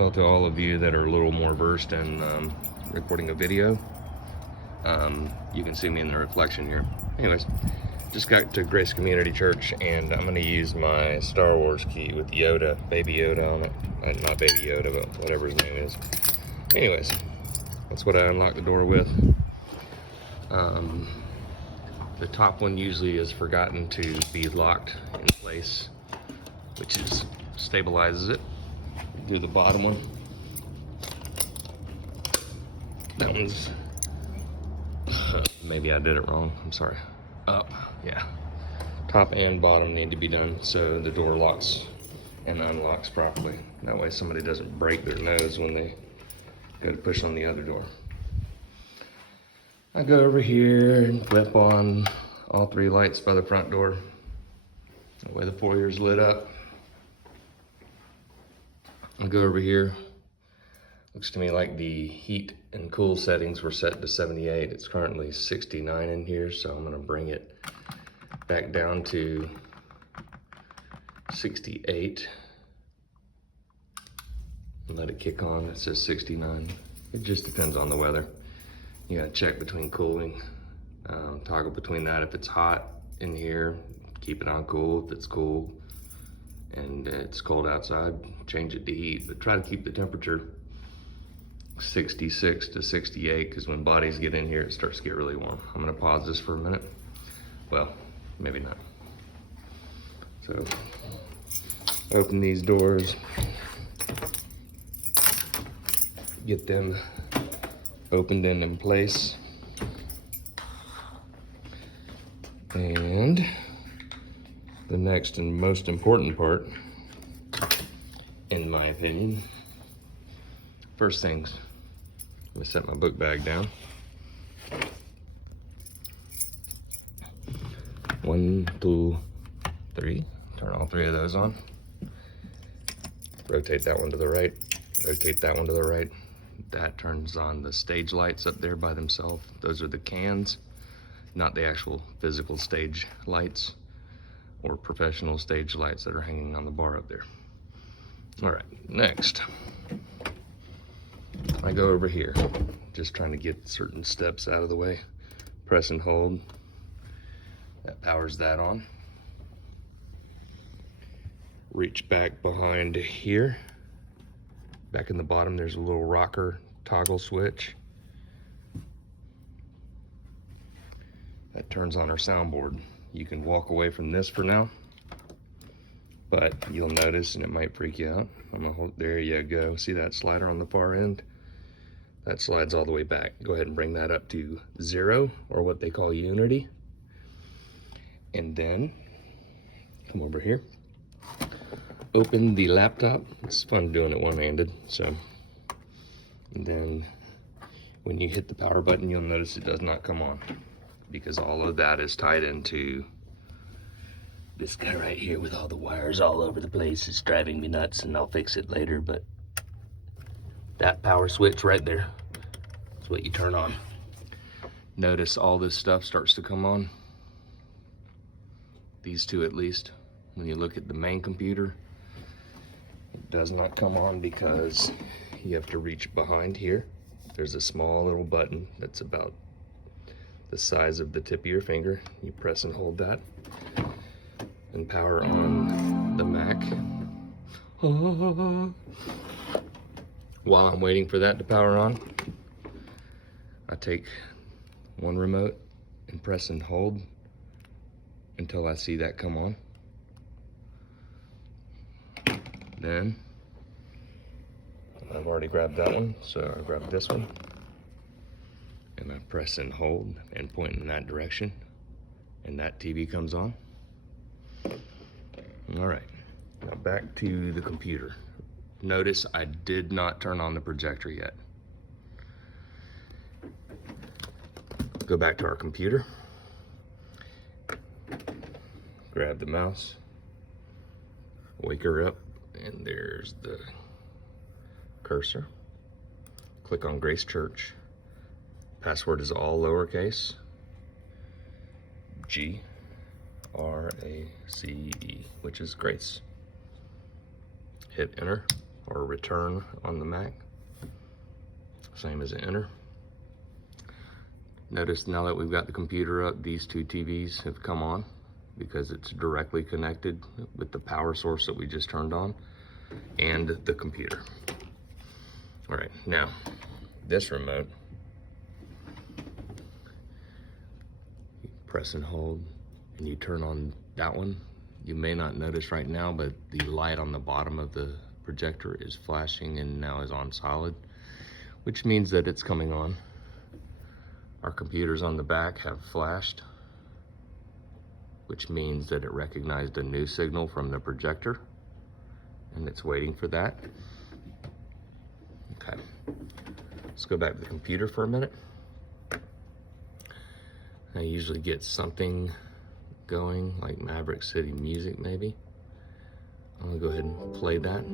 Well, to all of you that are a little more versed in recording a video, you can see me in the reflection here. Anyways, just got to Grace Community Church, and I'm going to use my Star Wars key with Yoda, Baby Yoda on it. Not Baby Yoda, but whatever his name is. Anyways, that's what I unlocked the door with. The top one usually is forgotten to be locked in place, which stabilizes it. Do the bottom one. That one's, maybe I did it wrong, I'm sorry. Up, yeah. Top and bottom need to be done so the door locks and unlocks properly. That way somebody doesn't break their nose when they go to push on the other door. I go over here and flip on all three lights by the front door. That way the foyer's lit up. I go over here. Looks to me like the heat and cool settings were set to 78. It's currently 69 in here, so I'm gonna bring it back down to 68 and let it kick on. It says 69. It just depends on the weather. You gotta check between cooling, toggle between that. If it's hot in here, keep it on cool. If it's cool and it's cold outside, change it to heat, but try to keep the temperature 66 to 68, because when bodies get in here, it starts to get really warm. I'm gonna pause this for a minute. Well, maybe not. So, open these doors, get them opened and in place. And the next and most important part, in my opinion, first things, let me set my book bag down. 1, 2, 3. Turn all three of those on. Rotate that one to the right. Rotate that one to the right. That turns on the stage lights up there by themselves. Those are the cans, not the actual physical stage lights or professional stage lights that are hanging on the bar up there. All right, next, I go over here, just trying to get certain steps out of the way. Press and hold. That powers that on. Reach back behind here. Back in the bottom, there's a little rocker toggle switch. That turns on our soundboard. You can walk away from this for now, but you'll notice, and it might freak you out. I'm gonna hold, there you go. See that slider on the far end? That slides all the way back. Go ahead and bring that up to 0, or what they call unity. And then, come over here. Open the laptop. It's fun doing it one-handed, so. And then when you hit the power button, you'll notice it does not come on, because all of that is tied into this guy right here with all the wires all over the place. It's driving me nuts, and I'll fix it later, but that power switch right there is what you turn on. Notice all this stuff starts to come on. These two at least. When you look at the main computer, it does not come on because you have to reach behind here. There's a small little button that's about the size of the tip of your finger. You press and hold that and power on the Mac. While I'm waiting for that to power on, I take one remote and press and hold until I see that come on. Then, I've already grabbed that one, so I grab this one, and I press and hold and point in that direction, and that TV comes on. All right, now back to the computer. Notice I did not turn on the projector yet. Go back to our computer, grab the mouse, wake her up, and there's the cursor. Click on Grace Church. Password is all lowercase. G R-A-C-E, which is Grace. Hit enter or return on the Mac. Same as enter. Notice now that we've got the computer up, these two TVs have come on because it's directly connected with the power source that we just turned on and the computer. All right, now this remote, you press and hold and you turn on that one. You may not notice right now, but the light on the bottom of the projector is flashing and now is on solid, which means that it's coming on. Our computers on the back have flashed, which means that it recognized a new signal from the projector and it's waiting for that. Okay, let's go back to the computer for a minute. I usually get something going like Maverick City music maybe. I'm gonna go ahead and play that.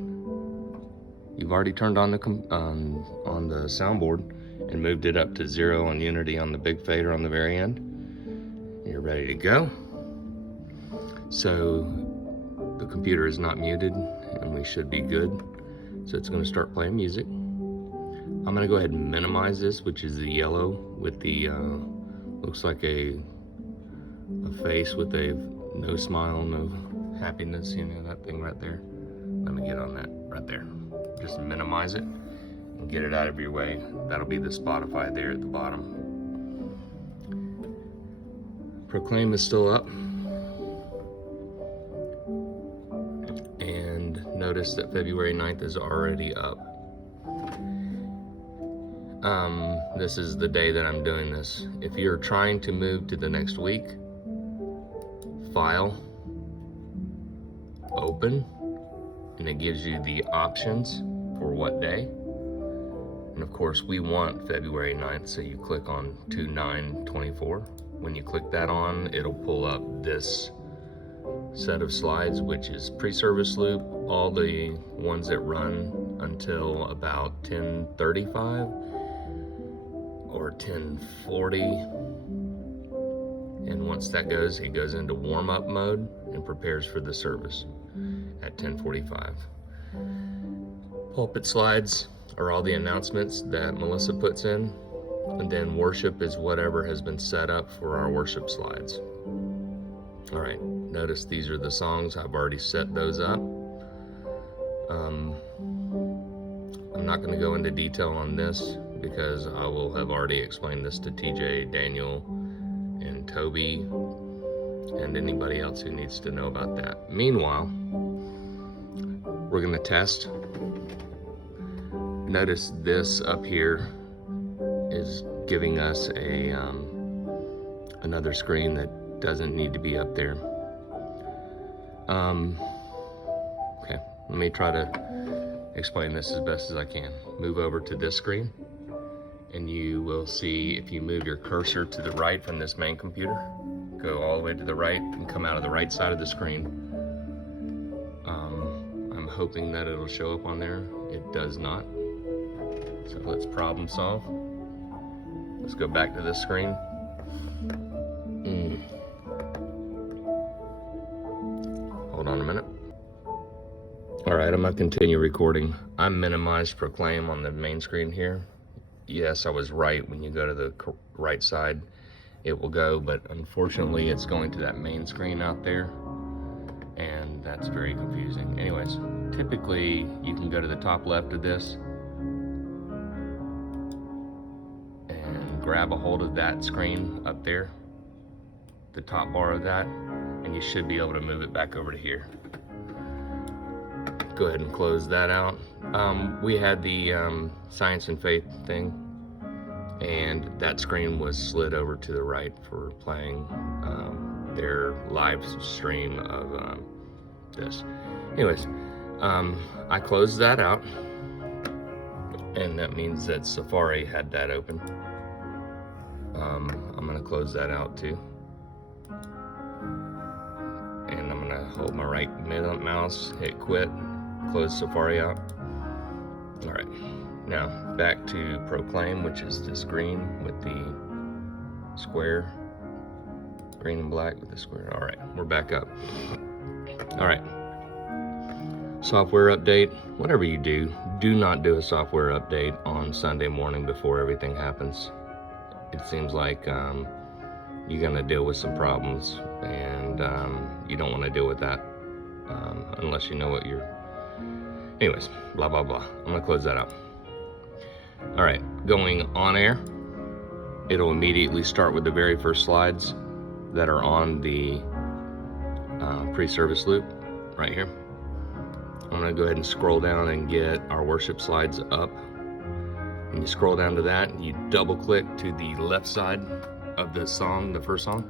You've already turned on the soundboard and moved it up to 0 on Unity on the big fader on the very end. You're ready to go. So the computer is not muted and we should be good. So it's gonna start playing music. I'm gonna go ahead and minimize this, which is the yellow with the, looks like a face with a no smile, no happiness, you know, that thing right there. Let me get on that right there. Just minimize it and get it out of your way. That'll be the Spotify there at the bottom. Proclaim is still up. And notice that February 9th is already up. This is the day that I'm doing this. If you're trying to move to the next week, File, Open, and it gives you the options for what day. And of course we want February 9th, so you click on 2/9/24. When you click that on, it'll pull up this set of slides, which is pre-service loop, all the ones that run until about 10:35 or 10:40. And once that goes, it goes into warm-up mode and prepares for the service at 10:45. Pulpit slides are all the announcements that Melissa puts in, and then worship is whatever has been set up for our worship slides. All right, notice these are the songs. I've already set those up. I'm not going to go into detail on this because I will have already explained this to TJ, Daniel, and Toby, and anybody else who needs to know about that. Meanwhile, we're going to test. Notice this up here is giving us a another screen that doesn't need to be up there. Okay, let me try to explain this as best as I can. Move over to this screen and you will see, if you move your cursor to the right from this main computer, go all the way to the right and come out of the right side of the screen. I'm hoping that it'll show up on there. It does not. So let's problem solve. Let's go back to this screen. Hold on a minute. All right, I'm gonna continue recording. I minimized Proclaim on the main screen here. Yes, I was right. When you go to the right side, it will go, but unfortunately it's going to that main screen out there, and that's very confusing. Anyways, typically you can go to the top left of this and grab a hold of that screen up there, the top bar of that, and you should be able to move it back over to here. Go ahead and close that out. We had the Science and Faith thing, and that screen was slid over to the right for playing their live stream of this. Anyways, I closed that out, and that means that Safari had that open. I'm gonna close that out too. And I'm gonna hold my right mouse, hit quit, close Safari out. All right, now back to Proclaim, which is this green with the square, green and black with the square. All right, we're back up. All right, software update. Whatever you do, do not do a software update on Sunday morning before everything happens. It seems like you're gonna deal with some problems, and you don't want to deal with that unless you know what you're. Anyways, blah blah blah. I'm gonna close that out. All right, going on air, it'll immediately start with the very first slides that are on the pre-service loop right here. I'm gonna go ahead and scroll down and get our worship slides up. When you scroll down to that, you double click to the left side of the song, the first song.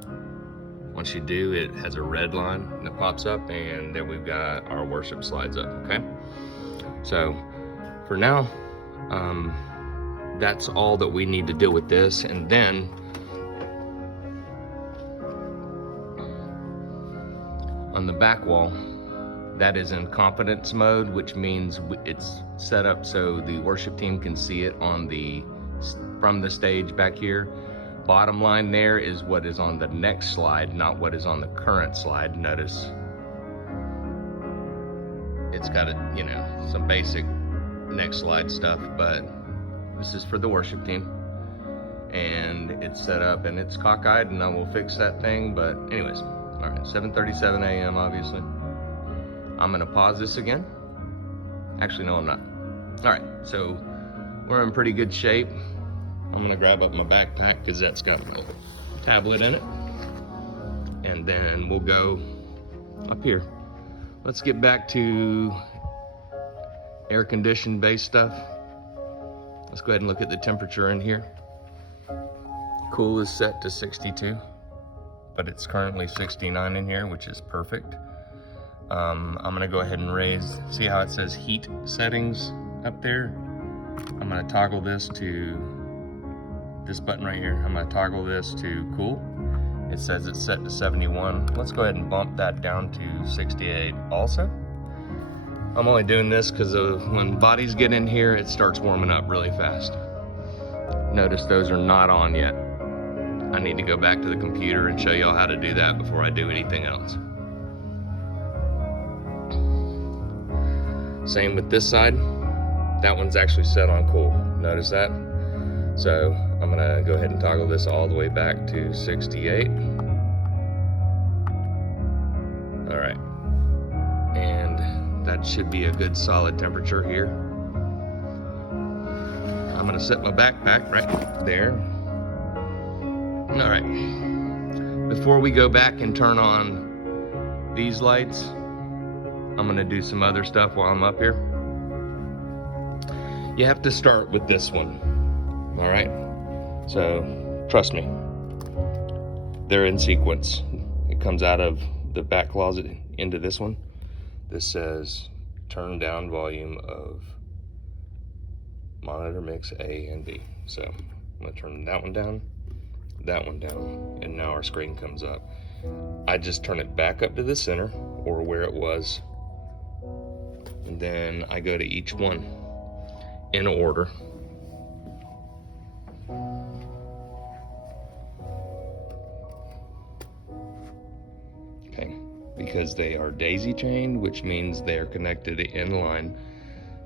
Once you do, it has a red line that pops up, and then we've got our worship slides up, okay? So for now, that's all that we need to do with this. And then on the back wall, that is in confidence mode, which means it's set up so the worship team can see it from the stage back here. Bottom line there is what is on the next slide, not what is on the current slide. Notice it's got some basic next slide stuff, but this is for the worship team, and it's set up and it's cockeyed, and I will fix that thing. But anyways, all right, 7:37 a.m. obviously. I'm gonna pause this again. Actually, no, I'm not. All right, so we're in pretty good shape. I'm gonna grab up my backpack because that's got my tablet in it. And then we'll go up here. Let's get back to air conditioned based stuff. Let's go ahead and look at the temperature in here. Cool is set to 62, but it's currently 69 in here, which is perfect. I'm gonna go ahead and raise, see how it says heat settings up there? I'm gonna toggle this to this button right here. I'm gonna toggle this to cool. It says it's set to 71. Let's go ahead and bump that down to 68 also. I'm only doing this because when bodies get in here, it starts warming up really fast. Notice those are not on yet. I need to go back to the computer and show y'all how to do that before I do anything else. Same with this side. That one's actually set on cool. Notice that? So I'm gonna go ahead and toggle this all the way back to 68. All right. And that should be a good solid temperature here. I'm gonna set my backpack right there. All right. Before we go back and turn on these lights, I'm gonna do some other stuff while I'm up here. You have to start with this one, all right? So trust me, they're in sequence. It comes out of the back closet into this one. This says turn down volume of monitor mix A and B. So I'm gonna turn that one down, and now our screen comes up. I just turn it back up to the center or where it was, and then I go to each one in order. Okay, because they are daisy chained, which means they are connected in line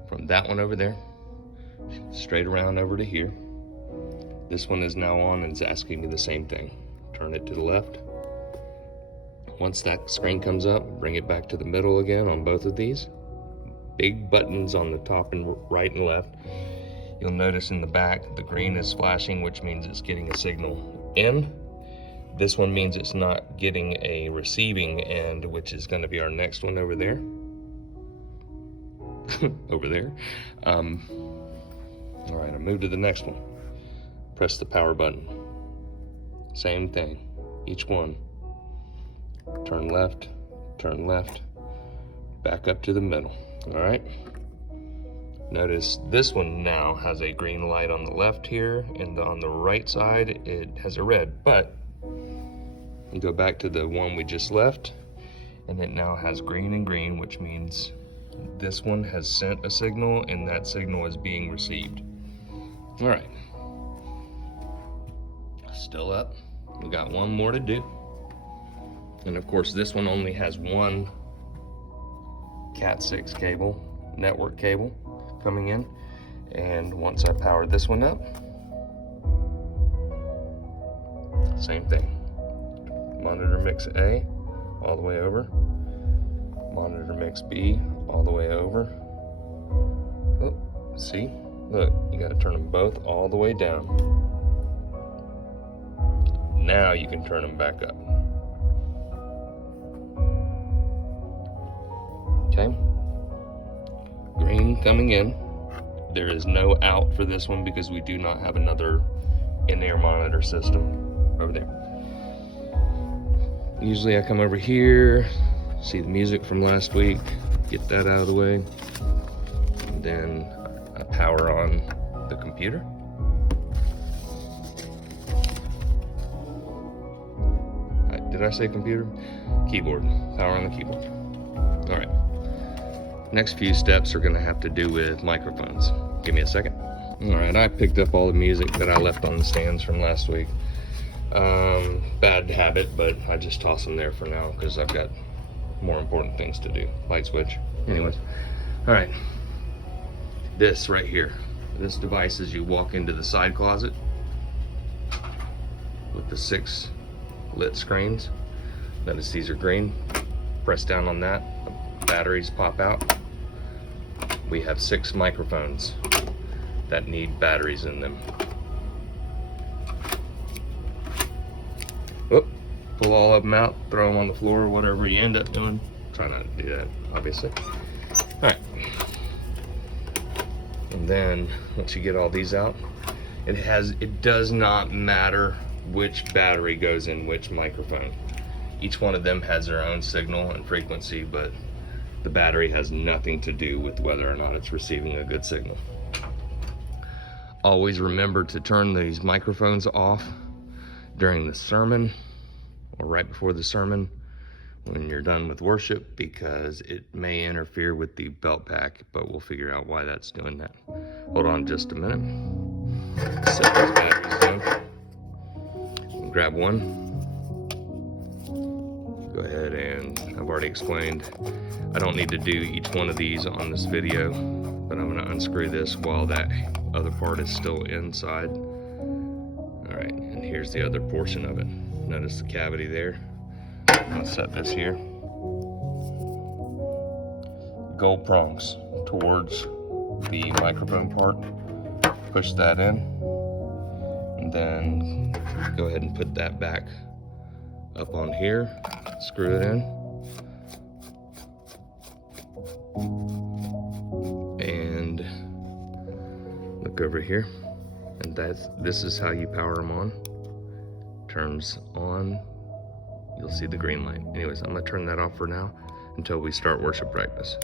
from that one over there, straight around over to here. This one is now on and it's asking me the same thing. Turn it to the left. Once that screen comes up, bring it back to the middle again on both of these. Big buttons on the top and right and left. You'll notice in the back, the green is flashing, which means it's getting a signal in. This one means it's not getting a receiving end, which is gonna be our next one over there. Over there. All right, I'll move to the next one. Press the power button. Same thing, each one. Turn left, back up to the middle, all right? Notice this one now has a green light on the left here, and on the right side, it has a red, but you go back to the one we just left, and it now has green and green, which means this one has sent a signal, and that signal is being received. All right, still up. We got one more to do. And of course, this one only has one Cat 6 cable, network cable coming in. And once I power this one up, same thing. Monitor mix A all the way over. Monitor mix B all the way over. Oh, see? Look, you gotta turn them both all the way down. Now you can turn them back up. Okay. Green coming in. There is no out for this one because we do not have another in-ear monitor system over there. Usually I come over here, see the music from last week, get that out of the way. And then I power on the computer. Did I say computer? Keyboard. Power on the keyboard. All right. Next few steps are going to have to do with microphones. Give me a second. All right, I picked up all the music that I left on the stands from last week. Bad habit, but I just toss them there for now because I've got more important things to do. Light switch. Anyways. All right. This right here. This device is you walk into the side closet with the 6 lit screens. Notice these are green. Press down on that, the batteries pop out. We have 6 microphones that need batteries in them. Whoop, pull all of them out, throw them on the floor, whatever you end up doing. Try not to do that, obviously. All right. And then once you get all these out, it does not matter which battery goes in which microphone. Each one of them has their own signal and frequency, but the battery has nothing to do with whether or not it's receiving a good signal. Always remember to turn these microphones off during the sermon or right before the sermon when you're done with worship, because it may interfere with the belt pack, but we'll figure out why that's doing that. Hold on just a minute. Set those batteries down. Grab one. Go ahead, and I've already explained, I don't need to do each one of these on this video, but I'm gonna unscrew this while that other part is still inside. All right, and here's the other portion of it. Notice the cavity there. I'll set this here. Gold prongs towards the microphone part. Push that in, and then go ahead and put that back up on here. Screw it in. And look over here. And this is how you power them on. Turns on. You'll see the green light. Anyways, I'm gonna turn that off for now until we start worship practice.